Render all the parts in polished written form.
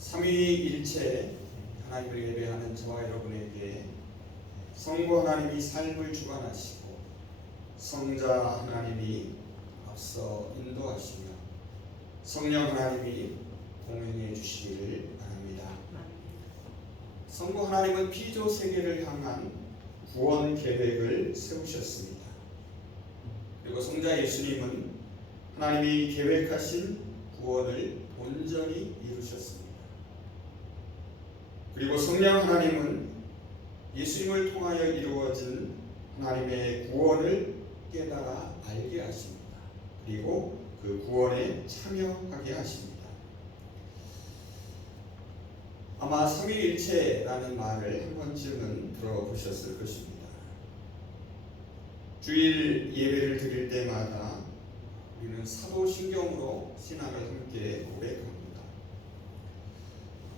삼위일체 하나님을 예배하는 저와 여러분에게 성부 하나님이 삶을 주관하시고 성자 하나님이 앞서 인도하시며 성령 하나님이 동행해 주시기를 바랍니다. 성부 하나님은 피조 세계를 향한 구원 계획을 세우셨습니다. 그리고 성자 예수님은 하나님이 계획하신 구원을 온전히 이루셨습니다. 그리고 성령 하나님은 예수님을 통하여 이루어진 하나님의 구원을 깨달아 알게 하십니다. 그리고 그 구원에 참여하게 하십니다. 아마 삼위일체라는 말을 한 번쯤은 들어보셨을 것입니다. 주일 예배를 드릴 때마다 우리는 사도신경으로 신앙을 함께 고백합니다.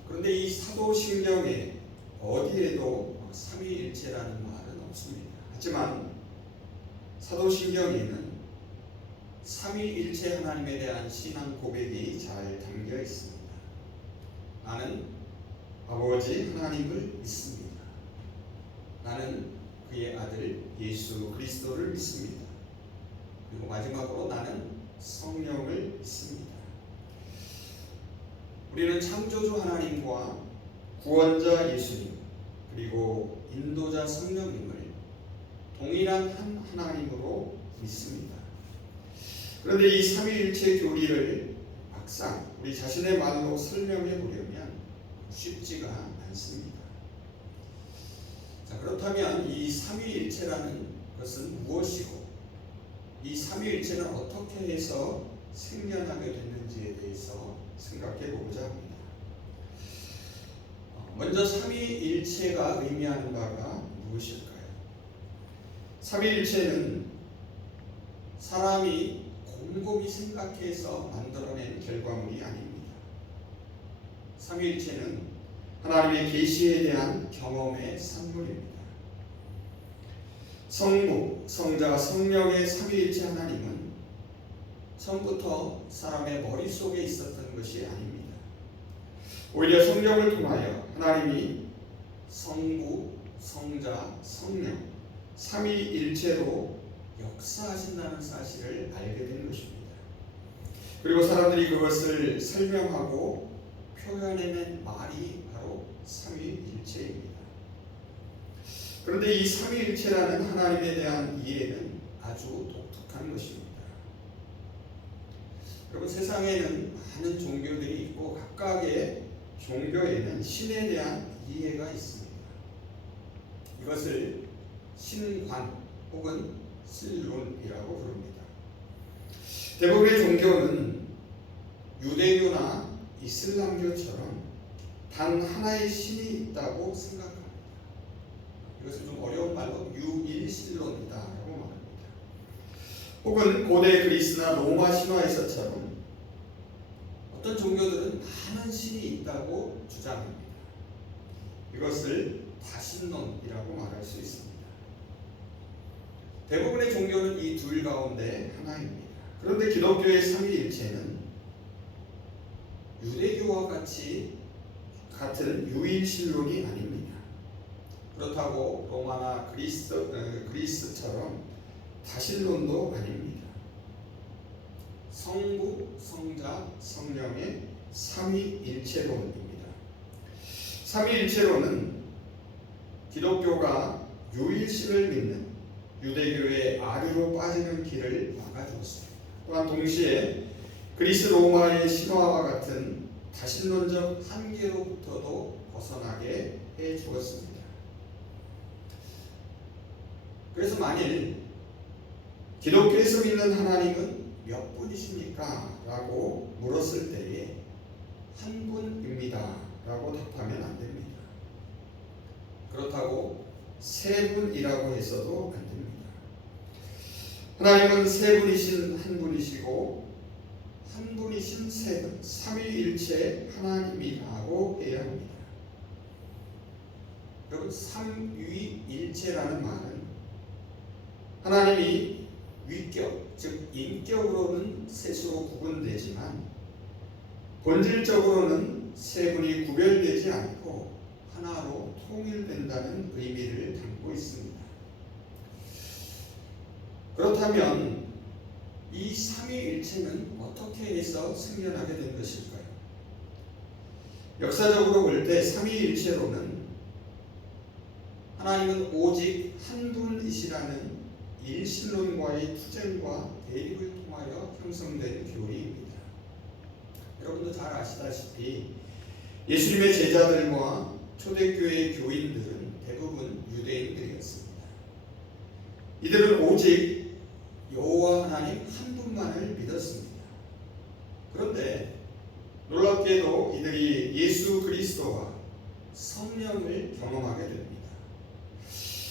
그런데 이 사도신경에 어디에도 삼위일체라는 말은 없습니다. 하지만 사도신경에는 삼위일체 하나님에 대한 신앙 고백이 잘 담겨 있습니다. 나는 아버지 하나님을 믿습니다. 나는 그의 아들 예수 그리스도를 믿습니다. 그리고 마지막으로 나는 성령을 믿습니다. 우리는 창조주 하나님과 구원자 예수님 그리고 인도자 성령님을 동일한 한 하나님으로 믿습니다. 그런데 이 삼위일체 교리를 막상 우리 자신의 말로 설명해 보려면 쉽지가 않습니다. 자, 그렇다면 이 삼위일체라는 것은 무엇이고 이 삼위일체는 어떻게 해서 생겨나게 됐는지에 대해서 생각해 보고자 합니다. 먼저 삼위일체가 의미하는 바가 무엇일까요? 삼위일체는 사람이 곰곰이 생각해서 만들어낸 결과물이 아닙니다. 삼위일체는 하나님의 계시에 대한 경험의 산물입니다. 성부, 성자, 성령의 삼위일체 하나님은 처음부터 사람의 머릿속에 있었던 것이 아닙니다. 오히려 성령을 통하여 하나님이 성부, 성자, 성령 삼위일체로 역사하신다는 사실을 알게 된 것입니다. 그리고 사람들이 그것을 설명하고 표현해낸 말이 바로 삼위일체입니다. 그런데 이 삼위일체라는 하나님에 대한 이해는 아주 독특한 것입니다. 여러분, 세상에는 많은 종교들이 있고 각각의 종교에는 신에 대한 이해가 있습니다. 이것을 신관 혹은 신론이라고 부릅니다. 대부분의 종교는 유대교나 이슬람교처럼 단 하나의 신이 있다고 생각합니다. 이것을 좀 어려운 말로 유일신론이다라고 말합니다. 혹은 고대 그리스나 로마 신화에서처럼 어떤 종교들은 많은 신이 있다고 주장합니다. 이것을 다신론이라고 말할 수 있습니다. 대부분의 종교는 이 둘 가운데 하나입니다. 그런데 기독교의 삼위일체는 유대교와 같은 유일신론이 아닙니다. 그렇다고 로마나 그리스처럼 다신론도 아닙니다. 성부, 성자, 성령의 삼위일체론입니다. 삼위일체론은 기독교가 유일신을 믿는 유대교의 아류로 빠지는 길을 막아주었습니다. 또한 동시에 그리스 로마의 신화와 같은 다신론적 한계로부터도 벗어나게 해주었습니다. 그래서 만일 기독교에서 믿는 하나님은 몇 분이십니까? 라고 물었을 때에 한 분입니다 라고 답하면 안 됩니다. 그렇다고 세 분이라고 해서도 안 됩니다. 하나님은 세 분이신 한 분이시고 한 분이신 세 분, 삼위일체 하나님이라고 해야 합니다. 여러분, 삼위일체라는 말은 하나님이 위격, 즉 인격으로는 셋으로 구분되지만 본질적으로는 세 분이 구별되지 않고 하나로 통일된다는 의미를 담고 있습니다. 그렇다면 이 삼위일체는 어떻게 해서 생겨나게 된 것일까요? 역사적으로 볼 때 삼위일체로는 하나님은 오직 한 분이시라는 일신론과의 투쟁과 대립을 통하여 형성된 교리입니다. 여러분도 잘 아시다시피 예수님의 제자들과 초대교회 교인들은 대부분 유대인들이었습니다. 이들은 오직 여호와 하나님 한 분만을 믿었습니다. 그런데 놀랍게도 이들이 예수 그리스도와 성령을 경험하게 됩니다.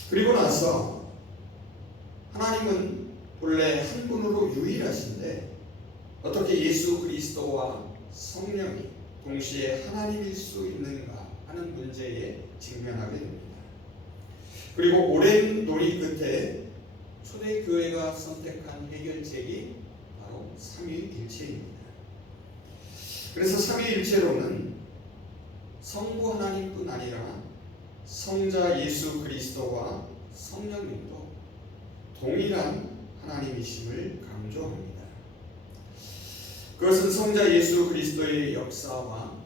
그리고 나서 하나님은 본래 한 분으로 유일하신데 어떻게 예수 그리스도와 성령이 동시에 하나님일 수 있는가 하는 문제에 직면하게 됩니다. 그리고 오랜 논의 끝에 초대교회가 선택한 해결책이 바로 삼위일체입니다. 그래서 삼위일체로는 성부 하나님뿐 아니라 성자 예수 그리스도와 성령님도 동일한 하나님이심을 강조합니다. 그것은 성자 예수 그리스도의 역사와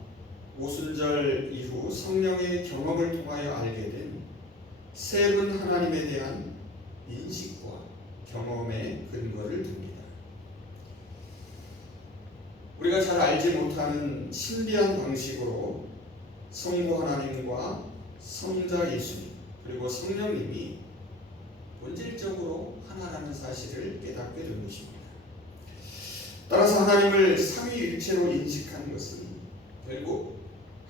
오순절 이후 성령의 경험을 통하여 알게 된 세 분 하나님에 대한 인식과 경험의 근거를 둡니다. 우리가 잘 알지 못하는 신비한 방식으로 성부 하나님과 성자 예수님 그리고 성령님이 본질적으로 하나라는 사실을 깨닫게 된 것입니다. 따라서 하나님을 삼위일체로 인식한 것은 결국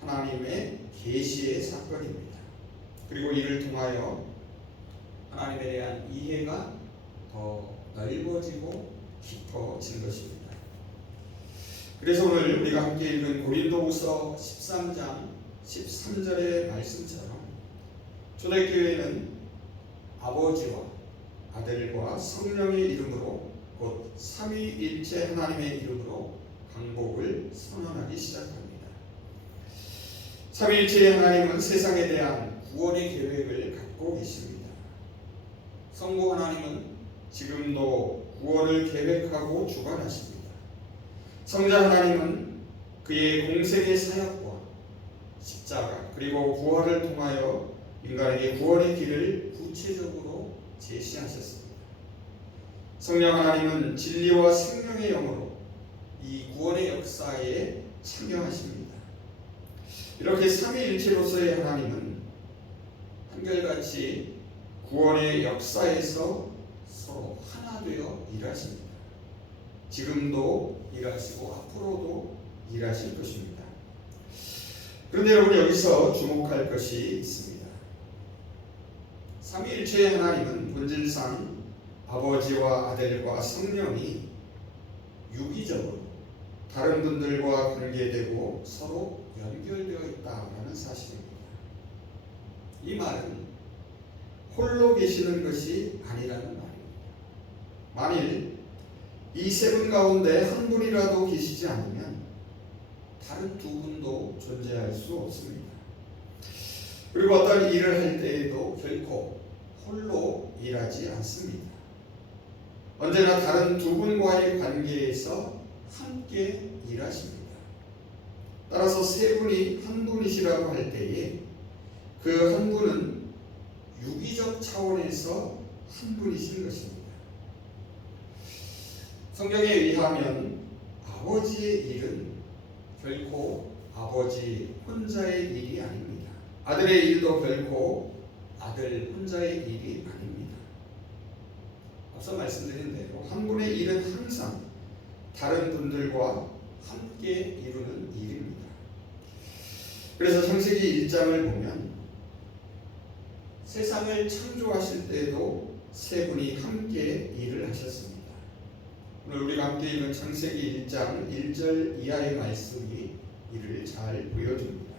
하나님의 계시의 사건입니다. 그리고 이를 통하여 하나님에 대한 이해가 더 넓어지고 깊어진 것입니다. 그래서 오늘 우리가 함께 읽은 고린도후서 13장 13절의 말씀처럼 초대교회는 아버지와 아들과 성령의 이름으로 곧 삼위일체 하나님의 이름으로 강복을 선언하기 시작합니다. 삼위일체의 하나님은 세상에 대한 구원의 계획을 갖고 계십니다. 성부 하나님은 지금도 구원을 계획하고 주관하십니다. 성자 하나님은 그의 공생의 사역과 십자가 그리고 부활을 통하여 인간에게 구원의 길을 구체적으로 제시하셨습니다. 성령 하나님은 진리와 생명의 영으로 이 구원의 역사에 참여하십니다. 이렇게 삼위일체로서의 하나님은 한결같이 구원의 역사에서 서로 하나 되어 일하십니다. 지금도 일하시고 앞으로도 일하실 것입니다. 그런데 여러분 여기서 주목할 것이 있습니다. 삼위일체의 하나님은 본질상 아버지와 아들과 성령이 유기적으로 다른 분들과 관계되고 서로 연결되어 있다는 사실입니다. 이 말은 홀로 계시는 것이 아니라는 말입니다. 만일 이 세 분 가운데 한 분이라도 계시지 않으면 다른 두 분도 존재할 수 없습니다. 그리고 어떤 일을 할 때에도 결코 홀로 일하지 않습니다. 언제나 다른 두 분과의 관계에서 함께 일하십니다. 따라서 세 분이 한 분이시라고 할 때에 그 한 분은 유기적 차원에서 한 분이신 것입니다. 성경에 의하면 아버지의 일은 결코 아버지 혼자의 일이 아닙니다. 아들의 일도 결코 아들 혼자의 일이 아닙니다. 앞서 말씀드린 대로 한 분의 일은 항상 다른 분들과 함께 이루는 일입니다. 그래서 창세기 1장을 보면 세상을 창조하실 때에도 세 분이 함께 일을 하셨습니다. 오늘 우리가 함께 읽은 창세기 1장 1절 이하의 말씀이 이를 잘 보여줍니다.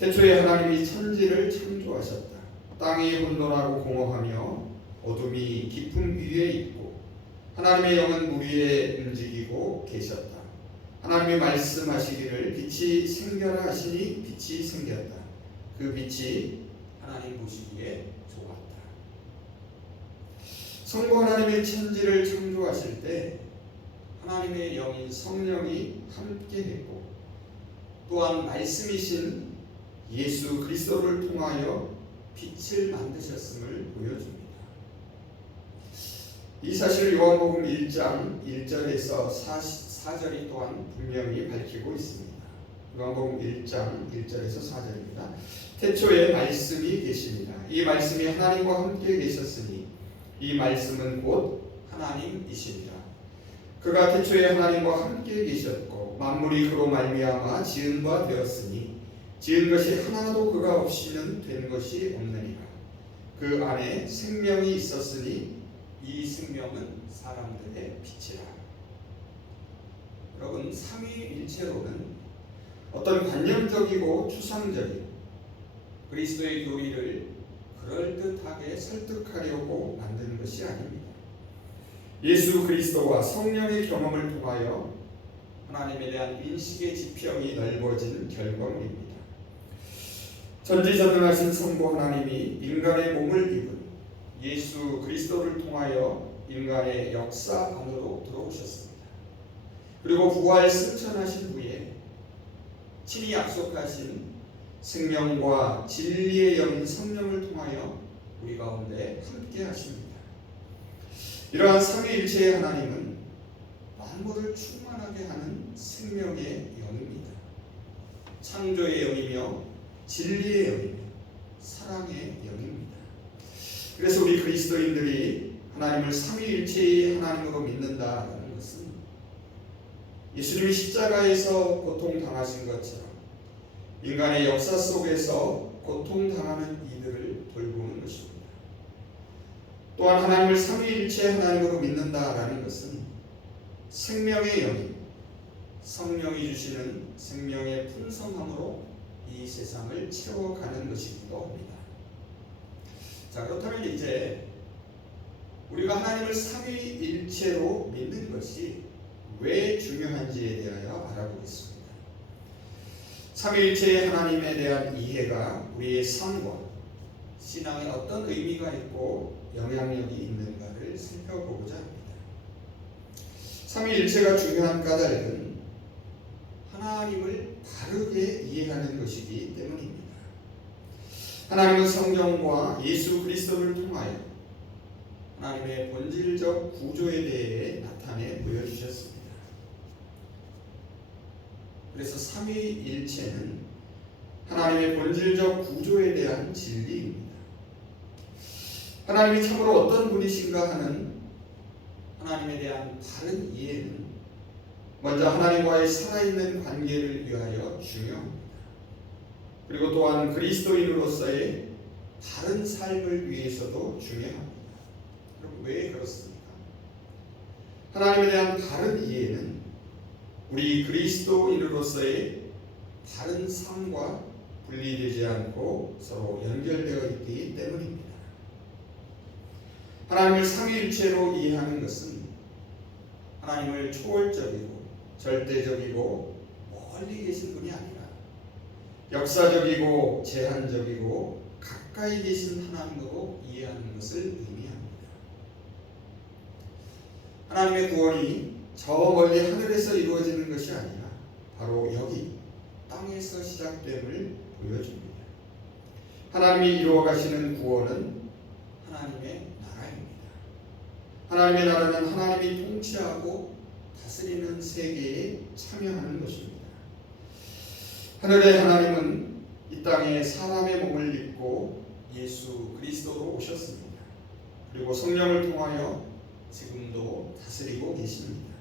태초에 하나님이 천지를 창조하셨다. 땅이 혼돈하고 공허하며 어둠이 깊음 위에 있고 하나님의 영은 물 위에 움직이고 계셨다. 하나님이 말씀하시기를 빛이 생겨라 하시니 빛이 생겼다. 그 빛이 하나님 보시기에 좋았다. 성부 하나님의 천지를 창조하실 때 하나님의 영인 성령이 함께했고 또한 말씀이신 예수 그리스도를 통하여 빛을 만드셨음을 보여줍니다. 이 사실을 요한복음 1장 1절에서 4절이 또한 분명히 밝히고 있습니다. 요한복음 1장 1절에서 4절입니다. 태초에 말씀이 계십니다. 이 말씀이 하나님과 함께 계셨으니 이 말씀은 곧 하나님이십니다. 그가 태초에 하나님과 함께 계셨고 만물이 그로 말미암아 지은 바 되었으니 지은 것이 하나도 그가 없이는 된 것이 없느니라. 그 안에 생명이 있었으니 이 생명은 사람들의 빛이라. 여러분, 삼위일체로는 어떤 관념적이고 추상적인 그리스도의 교리를 그럴듯하게 설득하려고 만든 것이 아닙니다. 예수 그리스도와 성령의 경험을 통하여 하나님에 대한 인식의 지평이 넓어진 결과물입니다. 전지전능하신 성부 하나님이 인간의 몸을 입은 예수 그리스도를 통하여 인간의 역사 안으로 들어오셨습니다. 그리고 부활 승천하신 후에 친히 약속하신 생명과 진리의 영인 성령을 통하여 우리 가운데 함께 하십니다. 이러한 삼위일체의 하나님은 만물을 충만하게 하는 생명의 영입니다. 창조의 영이며 진리의 영이며 사랑의 영입니다. 그래서 우리 그리스도인들이 하나님을 삼위일체의 하나님으로 믿는다는 것은 예수님이 십자가에서 고통당하신 것처럼 인간의 역사 속에서 고통당하는 이들을 돌보는 것입니다. 또한 하나님을 삼위일체 하나님으로 믿는다라는 것은 생명의 영이 성령이 주시는 생명의 풍성함으로 이 세상을 채워가는 것이기도 합니다. 자, 그렇다면 이제 우리가 하나님을 삼위일체로 믿는 것이 왜 중요한지에 대하여 알아보겠습니다. 삼위일체의 하나님에 대한 이해가 우리의 삶과 신앙에 어떤 의미가 있고 영향력이 있는가를 살펴보고자 합니다. 삼위일체가 중요한 까닭은 하나님을 바르게 이해하는 것이기 때문입니다. 하나님은 성경과 예수 그리스도를 통하여 하나님의 본질적 구조에 대해 나타내 보여주셨습니다. 그래서 삼위일체는 하나님의 본질적 구조에 대한 진리입니다. 하나님이 참으로 어떤 분이신가 하는 하나님에 대한 바른 이해는 먼저 하나님과의 살아있는 관계를 위하여 중요합니다. 그리고 또한 그리스도인으로서의 바른 삶을 위해서도 중요합니다. 그럼 왜 그렇습니까? 하나님에 대한 바른 이해는 우리 그리스도인으로서의 바른 삶과 분리되지 않고 서로 연결되어 있기 때문입니다. 하나님을 삼위일체로 이해하는 것은 하나님을 초월적이고 절대적이고 멀리 계신 분이 아니라 역사적이고 제한적이고 가까이 계신 하나님으로 이해하는 것을 의미합니다. 하나님의 구원이 저 멀리 하늘에서 이루어지는 것이 아니라 바로 여기 땅에서 시작됨을 보여줍니다. 하나님이 이루어 가시는 구원은 하나님의 나라입니다. 하나님의 나라는 하나님이 통치하고 다스리는 세계에 참여하는 것입니다. 하늘의 하나님은 이 땅에 사람의 몸을 입고 예수 그리스도로 오셨습니다. 그리고 성령을 통하여 지금도 다스리고 계십니다.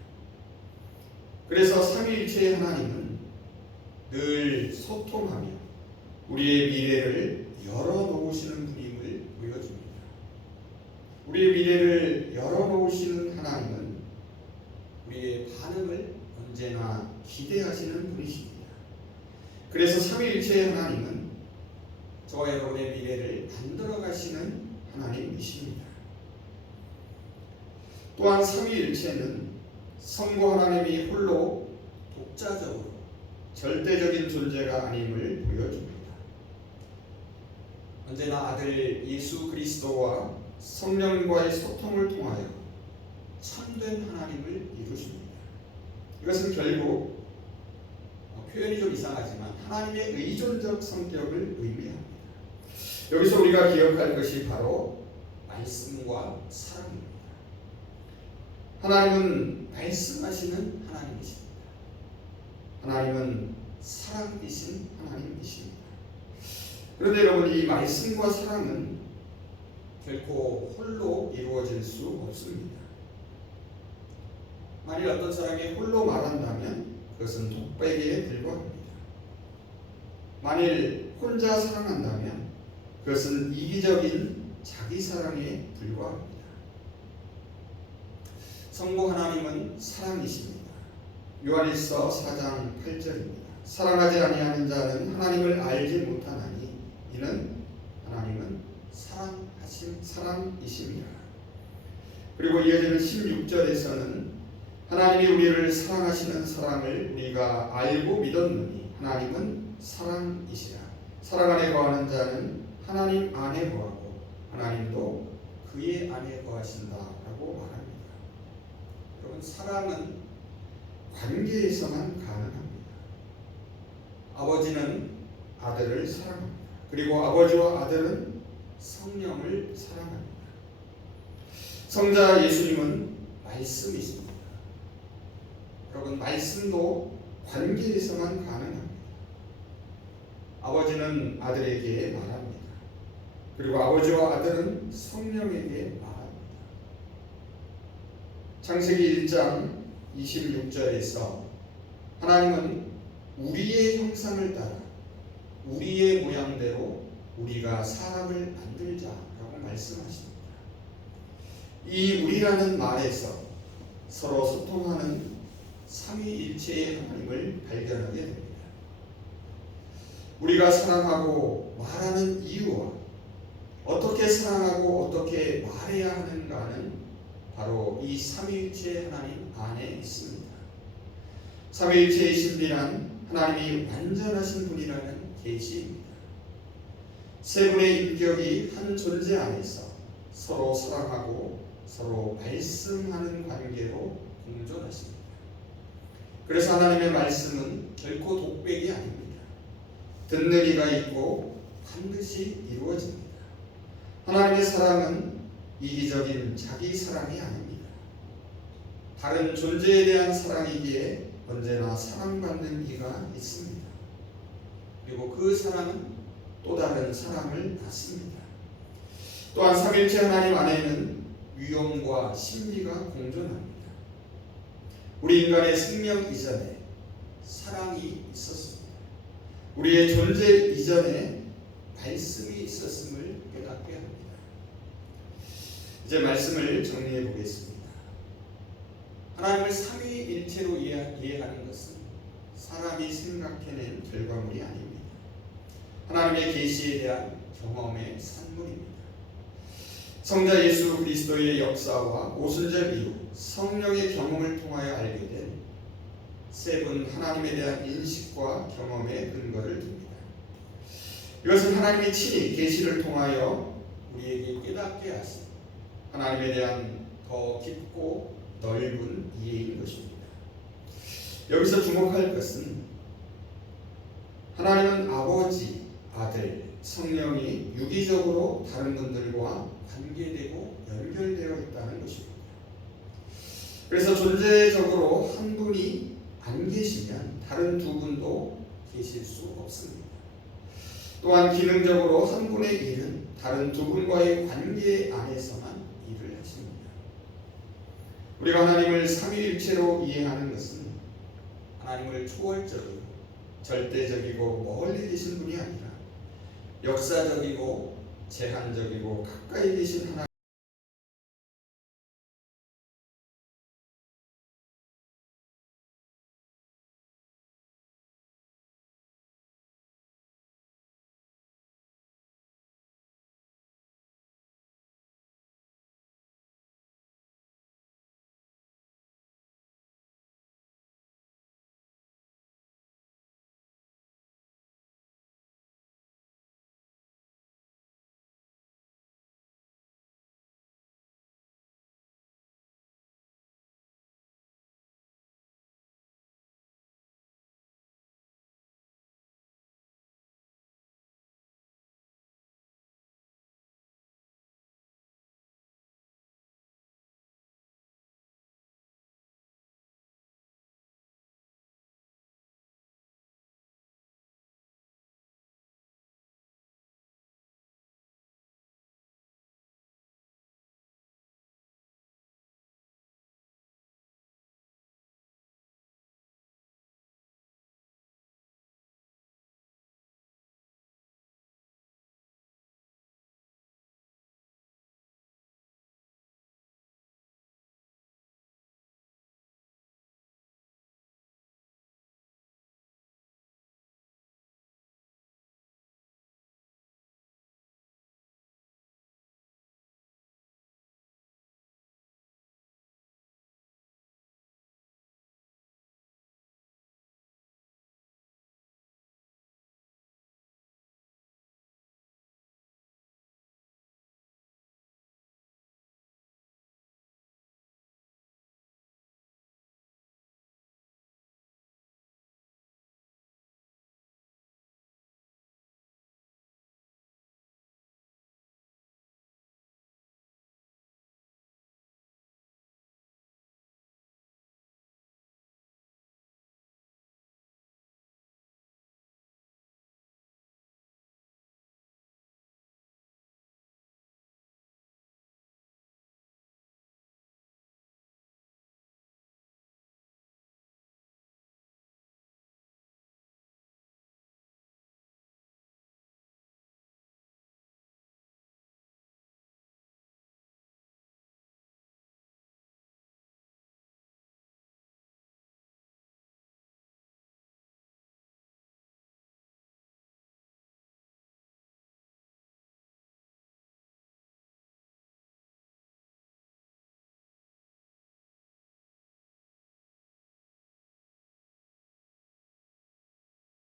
그래서 삼위일체의 하나님은 늘 소통하며 우리의 미래를 열어놓으시는 분임을 보여줍니다. 우리의 미래를 열어놓으시는 하나님은 우리의 반응을 언제나 기대하시는 분이십니다. 그래서 삼위일체의 하나님은 저와 여러분의 미래를 만들어 가시는 하나님이십니다. 또한 삼위일체는 성부 하나님이 홀로 독자적으로 절대적인 존재가 아님을 보여줍니다. 언제나 아들 예수 그리스도와 성령과의 소통을 통하여 참된 하나님을 이루십니다. 이것은 결국 표현이 좀 이상하지만 하나님의 의존적 성격을 의미합니다. 여기서 우리가 기억할 것이 바로 말씀과 사랑입니다. 하나님은 말씀하시는 하나님이십니다. 하나님은 사랑이신 하나님이십니다. 그런데 여러분, 이 말씀과 사랑은 결코 홀로 이루어질 수 없습니다. 만일 어떤 사람이 홀로 말한다면 그것은 독백에 불과합니다. 만일 혼자 사랑한다면 그것은 이기적인 자기 사랑에 불과합니다. 성부 하나님은 사랑이십니다. 요한일서 4장 8절입니다. 사랑하지 아니하는 자는 하나님을 알지 못하나니 이는 하나님은 사랑이십니다. 그리고 이어지는 16절에서는 하나님이 우리를 사랑하시는 사랑을 우리가 알고 믿었느니 하나님은 사랑이시라. 사랑 안에 거하는 자는 하나님 안에 거하고 하나님도 그의 안에 거하신다라고 말합니다. 여러분, 사랑은 관계에서만 가능합니다. 아버지는 아들을 사랑합니다. 그리고 아버지와 아들은 성령을 사랑합니다. 성자 예수님은 말씀이십니다. 여러분, 말씀도 관계에서만 가능합니다. 아버지는 아들에게 말합니다. 그리고 아버지와 아들은 성령에게 말합니다. 창세기 1장 26절에서 하나님은 우리의 형상을 따라 우리의 모양대로 우리가 사람을 만들자라고 말씀하십니다. 이 우리라는 말에서 서로 소통하는 삼위일체의 하나님을 발견하게 됩니다. 우리가 사랑하고 말하는 이유와 어떻게 사랑하고 어떻게 말해야 하는가는 바로 이 삼위일체 하나님 안에 있습니다. 삼위일체의 신비란 하나님이 완전하신 분이라는 계시입니다. 세 분의 인격이 한 존재 안에서 서로 사랑하고 서로 말씀하는 관계로 공존하십니다. 그래서 하나님의 말씀은 결코 독백이 아닙니다. 듣는 이가 있고 반드시 이루어집니다. 하나님의 사랑은 이기적인 자기 사랑이 아닙니다. 다른 존재에 대한 사랑이기에 언제나 사랑받는 이가 있습니다. 그리고 그 사랑은 또 다른 사랑을 낳습니다. 또한 삼일체 하나님 안에는 위엄과 신비가 공존합니다. 우리 인간의 생명 이전에 사랑이 있었습니다. 우리의 존재 이전에 말씀이 있었음을 깨닫게 합니다. 이제 말씀을 정리해 보겠습니다. 하나님을 삼위일체로 이해하는 것은 사람이 생각해낸 결과물이 아닙니다. 하나님의 계시에 대한 경험의 산물입니다. 성자 예수 그리스도의 역사와 오순절 이후 성령의 경험을 통하여 알게 된 세 분 하나님에 대한 인식과 경험의 근거를 둡니다. 이것은 하나님이 친히 계시를 통하여 우리에게 깨닫게 하신 하나님에 대한 더 깊고 넓은 이해인 것입니다. 여기서 주목할 것은 하나님은 아버지, 아들, 성령이 유기적으로 다른 분들과 관계되고 연결되어 있다는 것입니다. 그래서 존재적으로 한 분이 안 계시면 다른 두 분도 계실 수 없습니다. 또한 기능적으로 한 분의 일은 다른 두 분과의 관계 안에서만 일을 하십니다. 우리가 하나님을 삼위일체로 이해하는 것은 하나님을 초월적이고 절대적이고 멀리 계신 분이 아니라 역사적이고 제한적이고 가까이 계신 하나님